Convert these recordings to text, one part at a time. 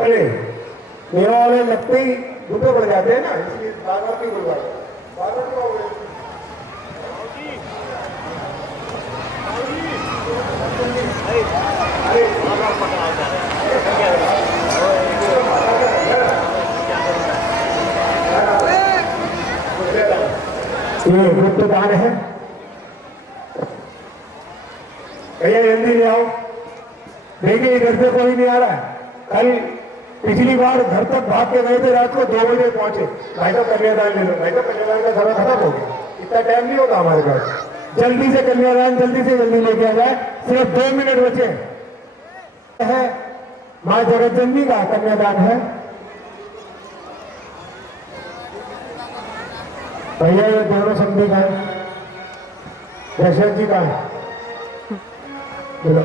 अरे मेवा वाले लगते ही दुबे पड़ जाते हैं ना, इसलिए बार बार क्यों बुलवाए, बार बार क्यों बोले? ये गुप्तदान है भैया, जल्दी ले आओ। देखिए इधर से कोई नहीं आ रहा है। कल पिछली बार घर तक भाग के गए थे, रात को 2 बजे पहुंचे। भाई तो कन्यादान ले लो, भाई तो कन्यादान का समय खत्म हो गया, इतना टाइम नहीं होता हमारे पास। जल्दी से कन्यादान जल्दी से जल्दी लेके आ जाए, सिर्फ 2 मिनट बचे है। माँ जगत जननी का कन्यादान है भैया, ये दोनों समझी का है, दशरथ जी का है। बोलो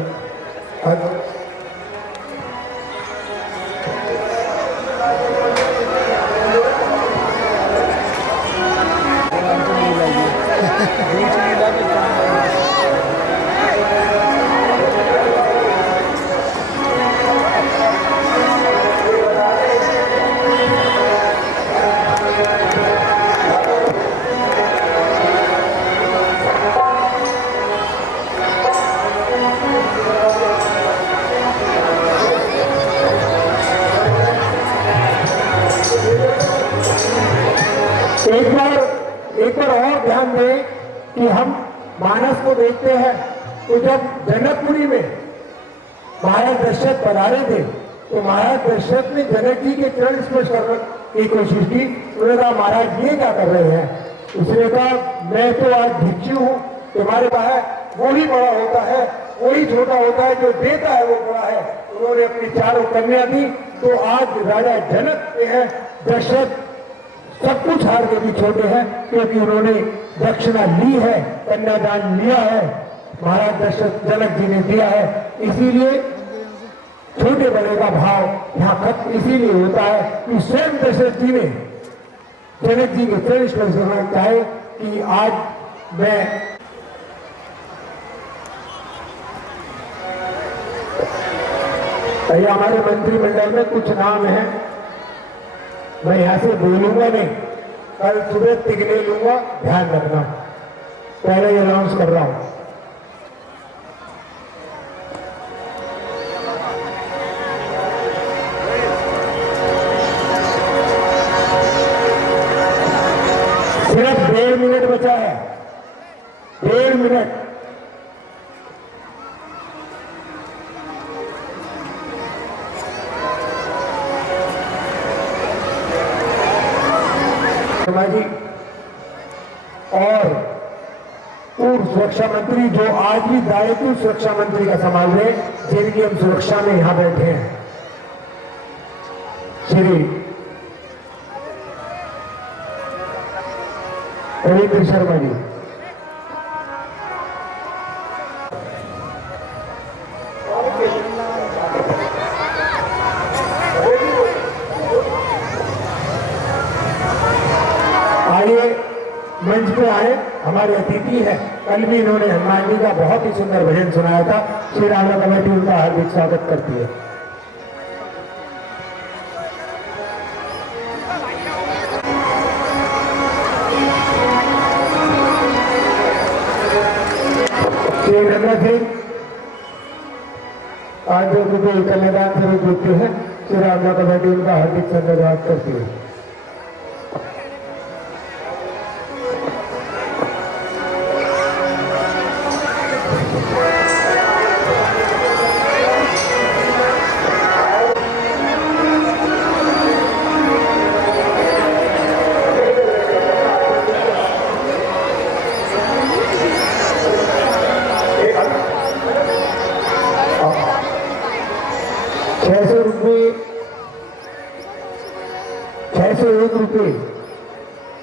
एक बार और ध्यान दें कि हम मानस को देखते हैं, तो जब जनकपुरी में महाराज दशरथ पधारे थे तो महाराज दशरथ ने जनक जी के चरण स्पर्श करने की कोशिश की। उन्होंने कहा महाराज ये क्या कर रहे हैं? उसने कहा मैं तो आज भिक्षु हूँ, तुम्हारे पास वो ही बड़ा होता है, वही छोटा होता है, जो देता है वो बड़ा है। उन्होंने अपनी 4 कन्या दी, तो आज राजा जनक के हैं, दशरथ सब कुछ हार के भी छोटे हैं, क्योंकि उन्होंने दक्षिणा ली है, कन्यादान लिया है, महाराज दशरथ जनक जी ने दिया है। इसीलिए छोटे बड़े का भाव यहाँ खत्म इसीलिए होता है कि स्वयं दशरथ जी ने जनक जी के चरण स्पर्श करना चाहे कि आज मैं भैया हमारे मंत्रिमंडल में कुछ नाम है, मैं यहां से बोलूंगा नहीं, कल सुबह तिगने लूंगा, ध्यान रखना, पहले ही अनाउंस कर रहा हूं। सिर्फ 1.5 मिनट बचा है, 1.5 मिनट। जी और पूर्व सुरक्षा मंत्री जो आज भी दायित्व सुरक्षा मंत्री का संभाल रहे, जिनकी हम सुरक्षा में यहां बैठे हैं, श्री रविंद्र शर्मा जी। आइए मंच पे आए, हमारे अतिथि है, कल भी इन्होंने हनुमान जी का बहुत ही सुंदर भजन सुनाया था। श्री रामला कमेटी उनका हार्दिक स्वागत करती है। श्री रंगनाथ सिंह आज जो कन्यादान से जुड़ते हैं, श्री रामला कमेटी उनका हार्दिक स्वागत करती है। ₹601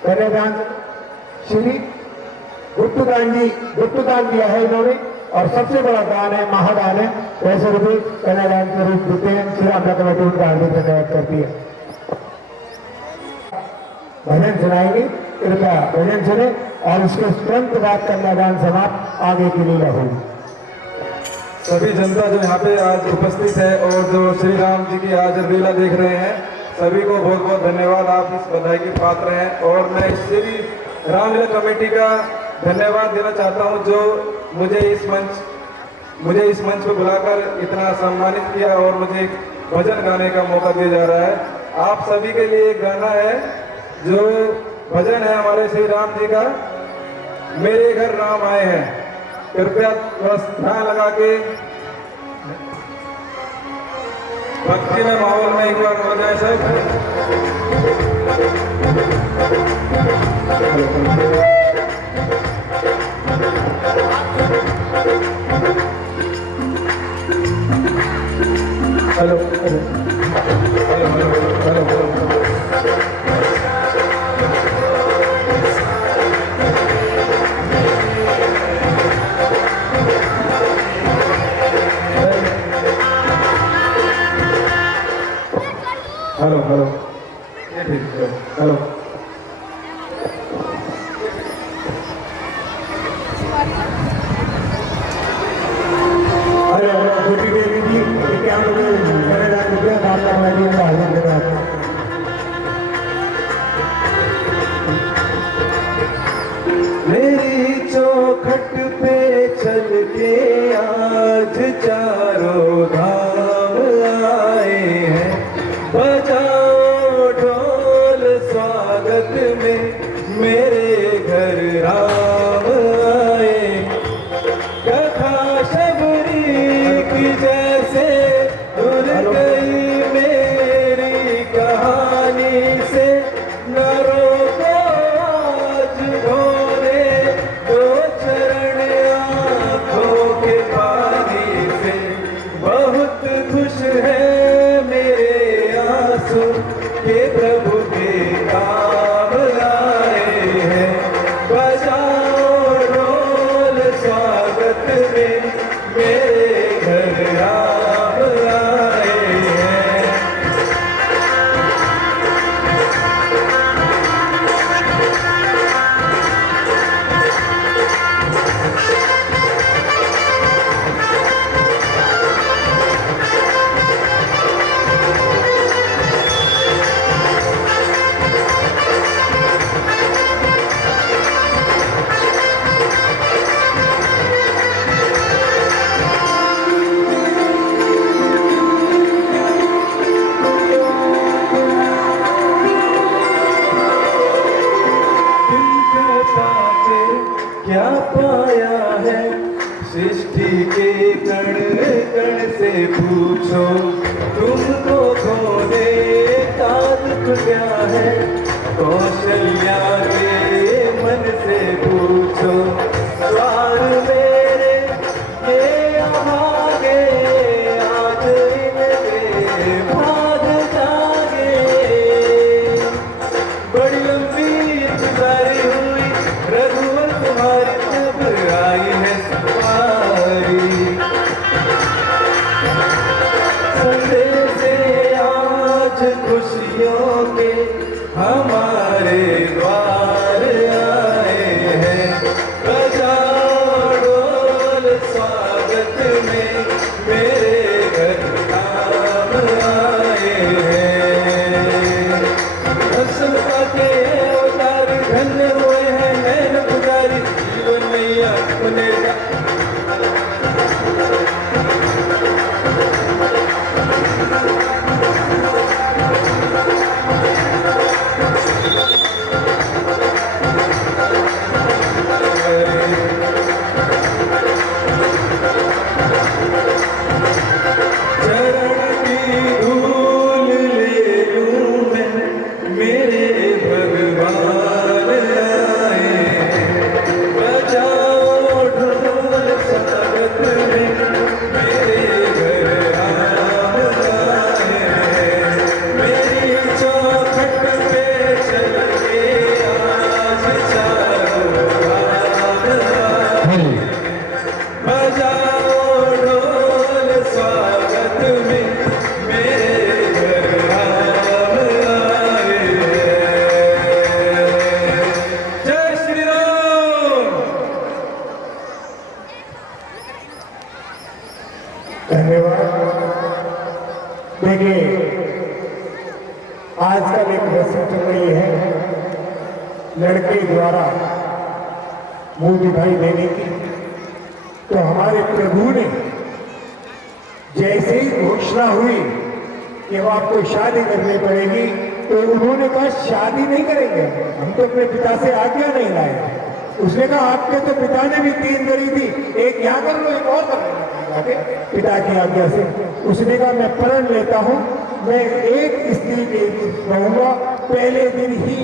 कन्यादान श्री गुप्तदान जी गुप्तदान दिया है इन्होंने, और सबसे बड़ा दान है, महादान है। ₹600 कन्यादान के रूप देते हैं। श्री रामला कमेटी उनका हार्दिक धन्यवाद करती है। भजन सुनाएंगे, कृपया भजन सुने और उसके तुरंत बाद कन्यादान समाप्त, आगे की लीला होगी। सभी जनता जो यहाँ पे आज उपस्थित है और जो श्री राम जी की आज लीला देख रहे हैं, सभी को बहुत बहुत धन्यवाद। आप इस बधाई के पात्र हैं और मैं श्री रामलीला कमेटी का धन्यवाद देना चाहता हूँ जो मुझे इस मंच पर बुलाकर इतना सम्मानित किया और मुझे भजन गाने का मौका दिया जा रहा है। आप सभी के लिए एक गाना है जो भजन है हमारे श्री राम जी का, मेरे घर राम आए हैं। कृपया बस ध्यान लगा के भक्ति में माहौल में एक बार हो जाए सब। Hello hello hello hello hello hello hello अरे छोटी देवी जी क्या रुपया मेरी चौखट पे चल के आज चारों धाम आए हैं, बजाओ ढोल स्वागत में मेरे घर राम आए। कथा शबरी की जैसे धुल गई मेरी कहानी से, न रोको आज भोले दो चरण आंखों के पानी से। बहुत खुश है मेरे आंसू के प्रभु के काम आए हैं, बजाओ ढोल स्वागत में मेरे घर राम आए हैं। क्या पाया है सृष्टि के कण कण से पूछो, तुमको खोने का दुख क्या है कौशल्या के मन से पूछो। द्वार मेरे ये भागे आज इनके भाग जागे। बड़ी लंबी इंतजारी हुई रघुवर तुम्हारी जब आई है सवारी। संदेश से आज खुशियों के हमारे द्वार आए हैं, बजाओ ढोल स्वागत में मेरे घर राम आए हैं। सबका के अवतार धन्य हुए हैं नैन पुजारी, जीवन मैया उन्हें आजकल एक रस्म चल रही है लड़के द्वारा मुंह दिखाई देने की। तो हमारे प्रभु ने जैसे ही घोषणा हुई कि वो आपको शादी करनी पड़ेगी, तो उन्होंने कहा शादी नहीं करेंगे, हम तो अपने पिता से आज्ञा नहीं लाए। उसने कहा आपके तो पिता ने भी 3 करी थी, एक यहाँ कर लो, एक और कर लो पिता की आज्ञा से। उसने कहा मैं प्रण लेता हूँ, मैं एक स्त्री के रहूंगा। पहले दिन ही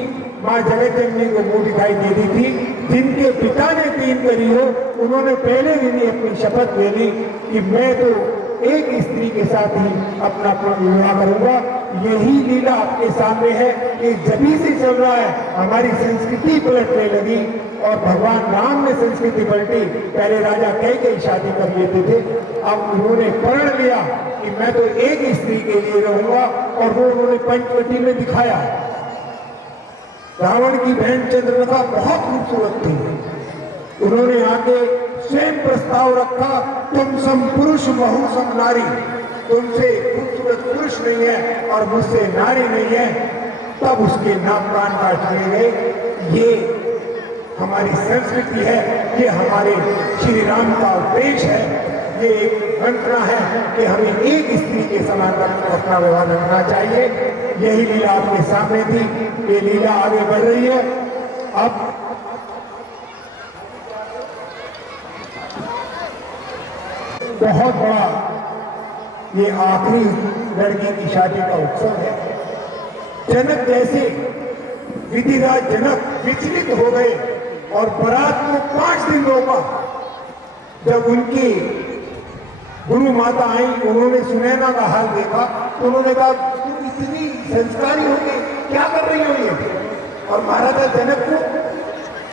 माँ जगत जननी को मुंह दिखाई दे दी थी। जिनके पिता ने 3 करी हो, उन्होंने पहले दिन ही अपनी शपथ ले ली कि मैं तो एक स्त्री के साथ ही अपना विवाह करूंगा। यही लीला आपके सामने है कि जभी से चल रहा है, हमारी संस्कृति पलटने लगी और भगवान राम ने संस्कृति पलटी। पहले राजा कैकेयी शादी कर लेते थे, अब उन्होंने प्रण लिया कि मैं तो एक स्त्री के लिए रहूंगा, और वो उन्होंने पंचवटी में दिखाया। रावण की बहन चंद्रलेखा बहुत खूबसूरत थी। उन्होंने आके स्वयं प्रस्ताव रखा, तुम सम पुरुष महु सम नारी, तुमसे खूबसूरत पुरुष नहीं है और मुझसे नारी नहीं है। तब उसके नाम प्राण काट लिए गए। ये हमारी संस्कृति है, ये हमारे श्री राम का उपदेश है, ये एक मंत्रणा है कि हमें एक स्त्री के समान अपना व्यवहार रखना चाहिए। यही लीला आपके सामने थी, ये लीला आगे बढ़ रही है। अब बहुत बड़ा ये आखिरी लड़की की शादी का उत्सव है। जनक जैसे विधिराज जनक विचलित हो गए और बारात को 5 दिन रोका। जब उनकी गुरु माता आई, उन्होंने सुनैना का हाल देखा, तो उन्होंने कहा तुम इतनी संस्कारी होगी, क्या कर रही हो ये? और महाराजा जनक को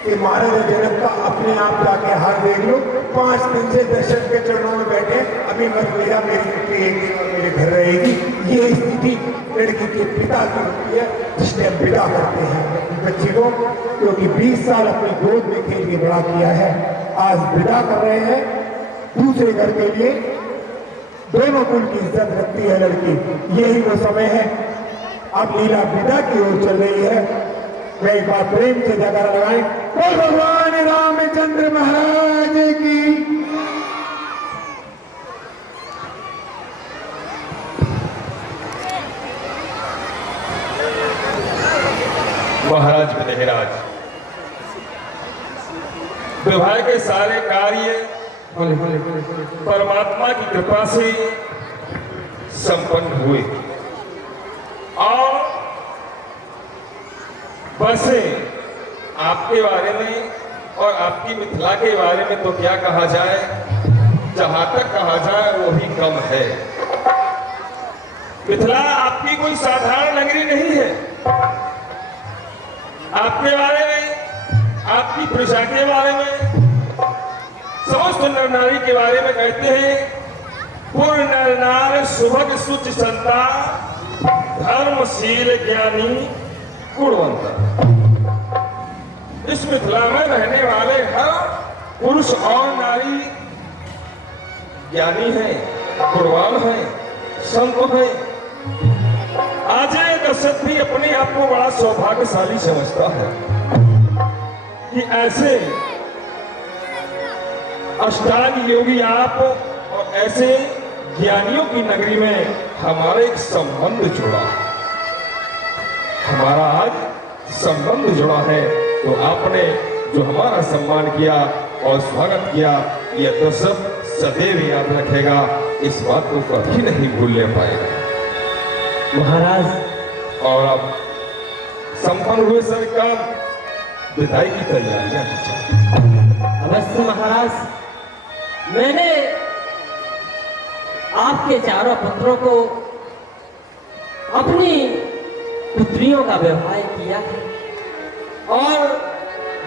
कि महाराजा जनक का अपने आप जाके हाल देख लो, 5 दिन से दशरथ के चरणों में बैठे, अभी मत मेरा मेरी पुत्री एक दिन मेरे घर रहेगी। ये स्थिति लड़की के पिता की होती है, जिसने हम विदा करते हैं अपनी बच्ची को, क्योंकि 20 साल अपनी गोद में खेल के बड़ा किया है। आज विदा कर रहे हैं दूसरे घर के लिए। दोनों कुल की इज्जत रखती है लड़की, यही वो समय है। अब लीला विदा की ओर चल रही है। मैं एक बार प्रेम से जयकारा लगाएं, बोल भगवान रामचंद्र महाराज की। महाराज विदेहराज, विवाह के सारे कार्य परमात्मा की कृपा से संपन्न हुए और वैसे आपके बारे में और आपकी मिथिला के बारे में तो क्या कहा जाए, जहां तक कहा जाए वो भी कम है। मिथिला आपकी कोई साधारण नगरी नहीं है। आपके बारे में, आपकी प्रजा के बारे में, समस्त नर नारी के बारे में कहते हैं, पूर्ण नर नार सुभग सुच संता, धर्मशील ज्ञानी गुणवंता। इस मिथिला में रहने वाले हर पुरुष और नारी ज्ञानी है, गुणवान है, संत है। आज दशरथ भी अपने आप को बड़ा सौभाग्यशाली समझता है कि ऐसे अष्टांग योगी आप और ऐसे ज्ञानियों की नगरी में हमारा एक संबंध जुड़ा है। हमारा आज संबंध जुड़ा है, तो आपने जो हमारा सम्मान किया और स्वागत किया, यह तो सब सदैव याद रखेगा, इस बात को कभी नहीं भूलने पाएगा महाराज। और अब संपन्न हुए सर काम, विदाई की तैयारियां अवश्य महाराज, मैंने आपके चारों पुत्रों को अपनी पुत्रियों का व्यवहार किया है और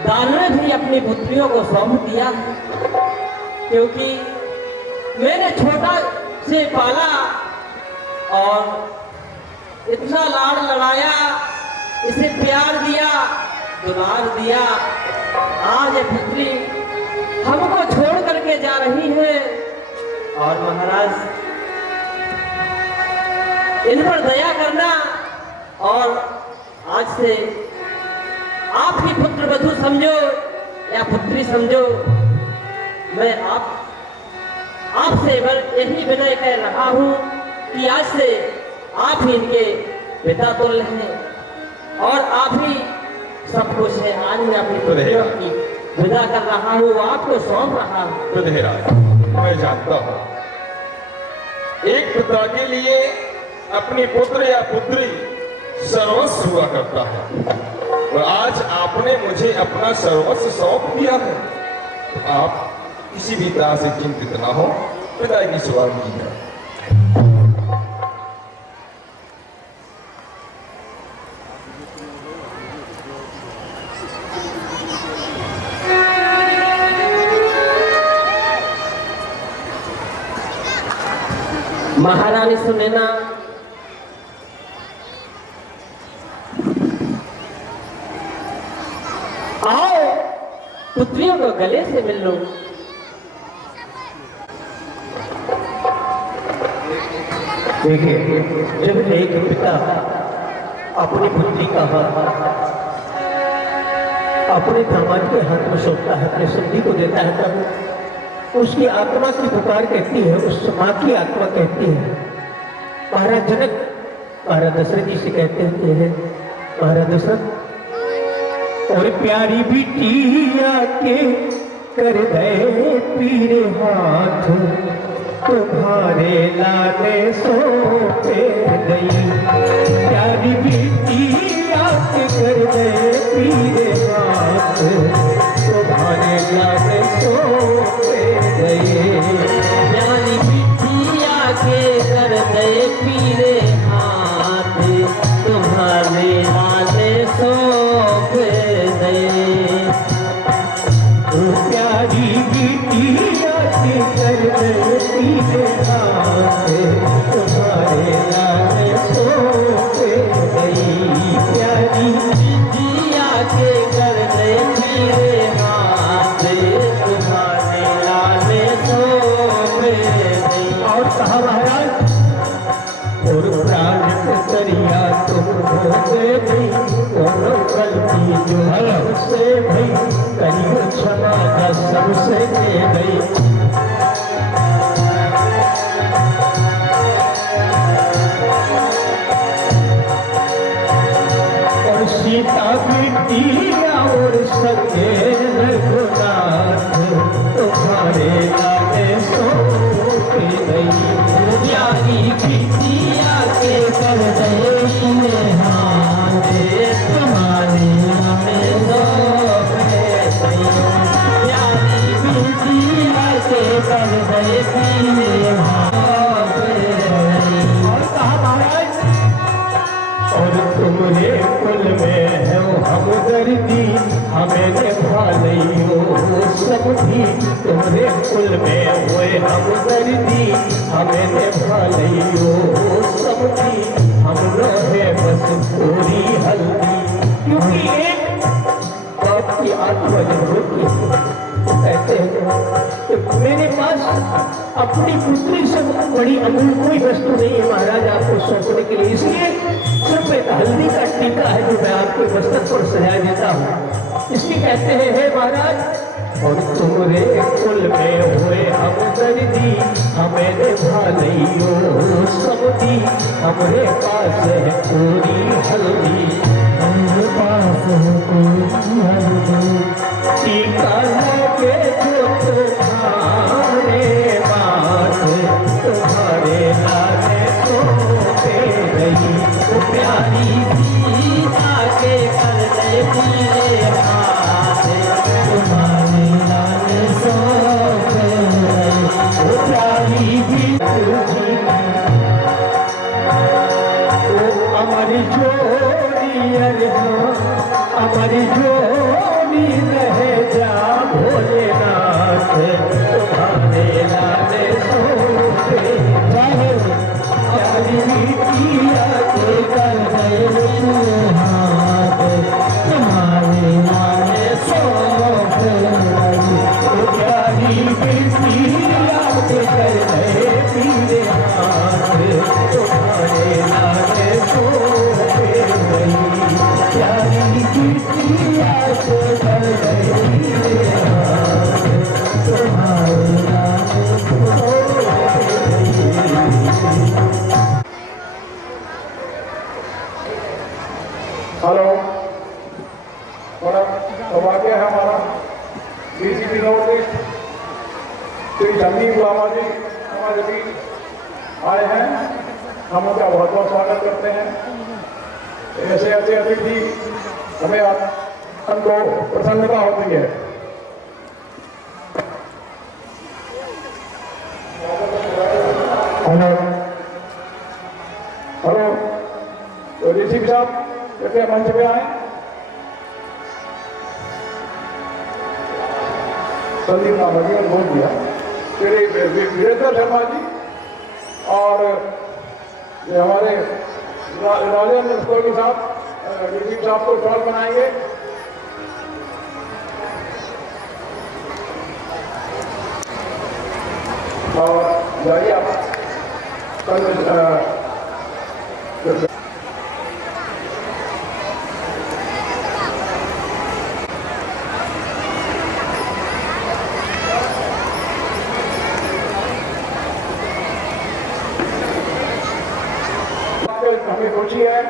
दान में भी अपनी पुत्रियों को सौंप दिया है, क्योंकि मैंने छोटा से पाला और इतना लाड़ लड़ाया, इसे प्यार दिया, दुलार दिया। आज ये पुत्री हमको छोड़ करके जा रही है। और महाराज इन पर दया करना और आज से आप ही पुत्र वधू समझो या पुत्री समझो, मैं आपसे यही विनय कह रहा हूं कि आज से आप ही इनके पिता तुल्य हैं और आप ही सब कुछ है। आज मैं अपनी पुत्रियों की विदा कर रहा हूं, आपको सौंप रहा हूं। पृथ्वीराज, मैं जानता हूं एक पिता के लिए अपनी पुत्र या पुत्री सर्वस्व हुआ करता है, और आज आपने मुझे अपना सर्वस्व सौंप दिया है। आप किसी भी तरह से चिंतित ना हो, पिता की सेवा कीजिए। महारानी सुनैना आओ, पुत्रियों को गले से मिल लो। देखिए, जब एक पिता अपनी पुत्री का हाथ अपने दामाद के हाथ में सौंपता है, अपने सब्जी को देता है, तब उसकी आत्मा की पुकार कहती है, उस माँ की आत्मा कहती है। महाराज जनक महाराज दशरथ जी से कहते हैं, महाराज दशरथ, और प्यारी बिटिया के कर दे पीरे हाथ, तुम्हारे लाने सौंपे गई। प्यारी बिटिया के कर दे पीरे हाथ, तुम्हारे लाने सौंपे गए। प्यारी बिटिया के कर दे पीरे हाथ, तुम्हारे लाने सौंप गए। प्यारी बिटिया के कर दे पीरे हाथ, तुम्हारे लाने सौंप गई। प्यारी बिटिया के कर दे पीरे हाथ, तुम्हारे लाने सौंप गई। और कहा महाराज, और प्राण तरिया तुमसे भी, और गलती जो हमसे भी, करियो क्षमा का सबसे दे गई। और सीता बिटिया और सगे रघुनाथ, तुम्हारे लागे सौंपी गई। प्यारी बिटिया के कर दे पीरे हाथ, तुम्हारे लाने सौंप गई। प्यारी बिटिया के कर दे पीरे हाथ। और कहा महाराज, और तुम्हारे कुल में है हम दर्दी, हमें निभा लियो समझी। तुम्हारे कुल में हुए हम दर्दी, हमें निभा लियो समझी। हम रहे बस पूरी हल्दी, क्योंकि एक बाप की आत्मा जब होती है, कहते हैं कि मेरे पास अपनी पुत्री से बड़ी अमूल कोई वस्तु नहीं है महाराज आपको सौंपने के लिए, इसलिए सिर्फ एक हल्दी का टीका है जो मैं आपके मस्तक पर सजा देता हूँ। इसलिए कहते हैं, हे महाराज, और तुम्हारे कुल में हुए हम दर्दी, हमें निभा लियो समझी। हमारे पास है पूरी हल्दी, हमारे पास है पूरी हल्दी। टीका लगे जो तुम्हारे बात, तुम्हारे लाने सौंपे गई। प्यारी सीता के कर दे पीरे हाथ, तुम्हारे लाने सौंप गई। प्यारी अमर जोड़ी, अमर जोड़ी रहे जा भोलेनाथ, तुम्हारे लाने सौंपे जाए। प्यारी बिटिया के कर दे पीरे हाथ, तुम्हारे लाने सौंप गई। प्यारी बिटिया के कर दे पीरे हाथ, तुम्हारे हेलो, बड़ा सौभाग्य है हमारा DCP north east Shri Sandeep Lama ji हमारे बीच आए हैं। हम उनका बहुत बहुत स्वागत करते हैं। ऐसे ऐसे अतिथि हमें हमको प्रसन्नता होती है। हेलो हेलो, तो डीसीपी साहब कृपया मंच पे आए। संदीप लामा जी ने बोल दिया, फिर वीरेंद्र शर्मा जी और ये हमारे राजेंद्र कोहली साहब डीसीपी साहब को स्टॉल बनाएंगे। और जाइए आप हमें खुशी है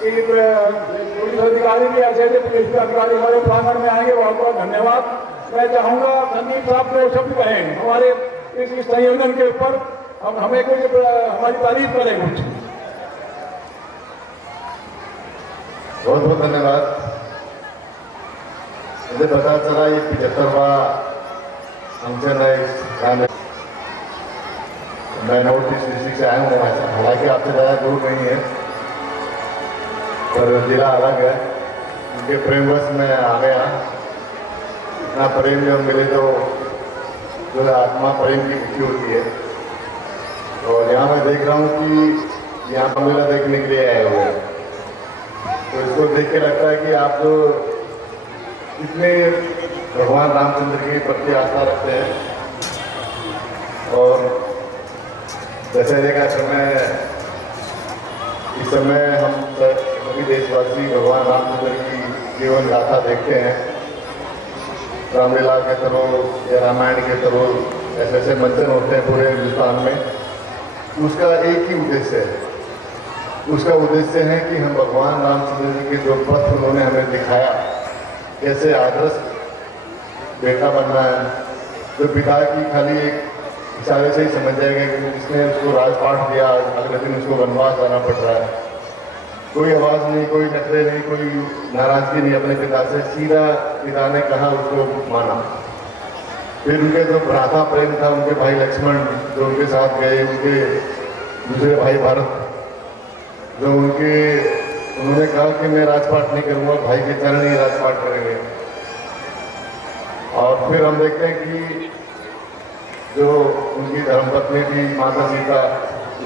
कि पुलिस अधिकारी भी ऐसे पुलिस अधिकारी हमारे प्रांगण में आएंगे। बहुत बहुत धन्यवाद। मैं चाहूंगा संदीप साहब को शब्द कहें हमारे इस संयोजन के ऊपर, हमें कुछ हमारी तारीफ करें कुछ। बहुत बहुत धन्यवाद। मुझे पता चला ये 75वां फंक्शन है इस गाने। मैं नॉर्थ ईस्ट डिस्ट्रिक्ट से आया हूँ, हालांकि आपसे ज़्यादा दूर नहीं है पर जिला अलग है। उनके प्रेमवश में आ गया। इतना प्रेम जब मिले तो जो है आत्मा प्रेम की भूखी होती है। और यहाँ मैं देख रहा हूँ कि यहाँ पर मेला देखने के लिए आए हुए हैं, तो इसको देख के लगता है कि आप जो इतने भगवान रामचंद्र के प्रति आस्था रखते हैं और दशहरे का समय, इस समय हम सभी देशवासी भगवान रामचंद्र की जीवन गाथा देखते हैं। रामलीला के थ्रू या रामायण के थ्रू ऐसे ऐसे मंचन होते हैं पूरे हिंदुस्तान में। उसका एक ही उद्देश्य है, उसका उद्देश्य है कि हम भगवान रामचंद्र जी के जो पथ उन्होंने हमें दिखाया, कैसे आदर्श बेटा बनना है, जो पिता की खाली एक इशारे से ही समझ जाएगा कि जिसने उसको राजपाट दिया अगले दिन उसको वनवास जाना पड़ रहा है। कोई आवाज़ नहीं, कोई नखरे नहीं, कोई नाराजगी नहीं अपने पिता से, सीधा पिता ने कहा उसको माना। फिर उनके जो भ्राता प्रेम था, उनके भाई लक्ष्मण जो उनके साथ गए, उनके दूसरे भाई भरत जो उन्होंने कहा कि मैं राजपाट नहीं करूँगा, भाई के चरण ही राजपाट करेंगे। और फिर हम देखते हैं कि जो उनकी धर्मपत्नी थी माता सीता,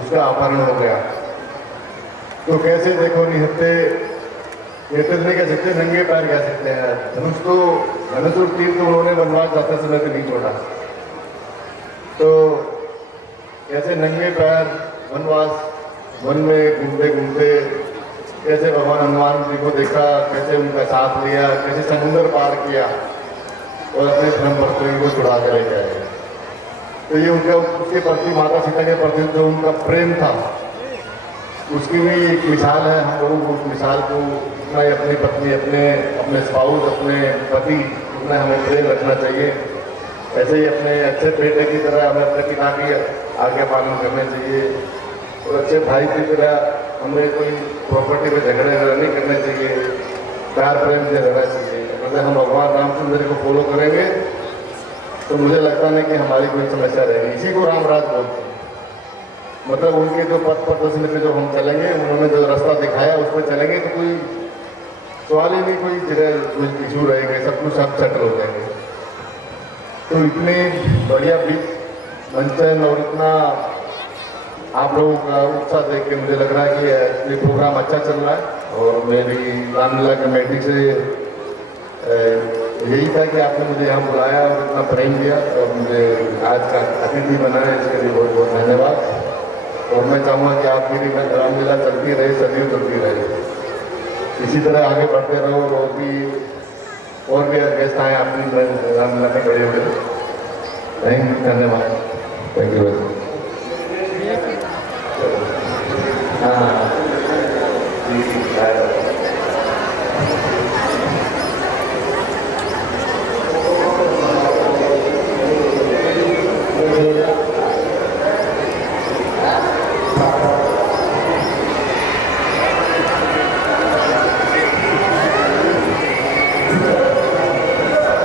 उसका अपहरण हो गया। तो कैसे देखो निहत्ते कहते नहीं कह सकते, नंगे पैर कह सकते हैं। धनुष और तीर तो उन्होंने वनवास जाते समय तो नहीं छोड़ा। तो कैसे नंगे पैर वनवास, वन में घूमते घूमते कैसे भगवान हनुमान जी को देखा, कैसे उनका साथ लिया, कैसे समुद्र पार किया और अपने धर्म पत्नी को छुड़ा कर लेके आए। तो ये उनका उसके प्रति, माता सीता के प्रति जो उनका प्रेम था, उसकी भी एक मिसाल है। हम लोगों को उस मिसाल को उतना ही अपनी पत्नी, अपने स्पाउस, अपने पति, उतना हमें प्रेम रखना चाहिए। ऐसे ही अपने अच्छे बेटे की तरह हमें अपने पिता की आज्ञा पालन करना चाहिए और अच्छे भाई की तरह हमें कोई प्रॉपर्टी पे झगड़े नहीं करने चाहिए, प्यार प्रेम से रहना चाहिए। अगर हम भगवान रामचंद्र को फॉलो करेंगे तो मुझे लगता नहीं कि हमारी कोई समस्या रहेगी। इसी को रामराज बोलते हैं। मतलब उनके जो पथ प्रदर्शन पे जो हम चलेंगे, उन्होंने जो रास्ता दिखाया उस पर चलेंगे तो कोई सवाल ही नहीं, कोई जगह कुछ इशू रहेगा, सब कुछ सब सेटल हो जाएंगे। तो इतनी बढ़िया भी मंचन और इतना आप लोगों का उत्साह देख के मुझे लग रहा है कि ये प्रोग्राम अच्छा चल रहा है। और मेरी रामलीला कमेटी से यही था कि आपने मुझे यहाँ बुलाया और इतना प्रेम दिया और मुझे आज का अतिथि बनाया, इसके लिए बहुत बहुत धन्यवाद। और मैं चाहूँगा कि आपकी भी रामलीला चलती रहे, सदैव चलती रहे, इसी तरह आगे बढ़ते रहो। और भी गेस्ट आए अपनी रामलीला में बड़े हुए। थैंक यू, धन्यवाद, थैंक यू।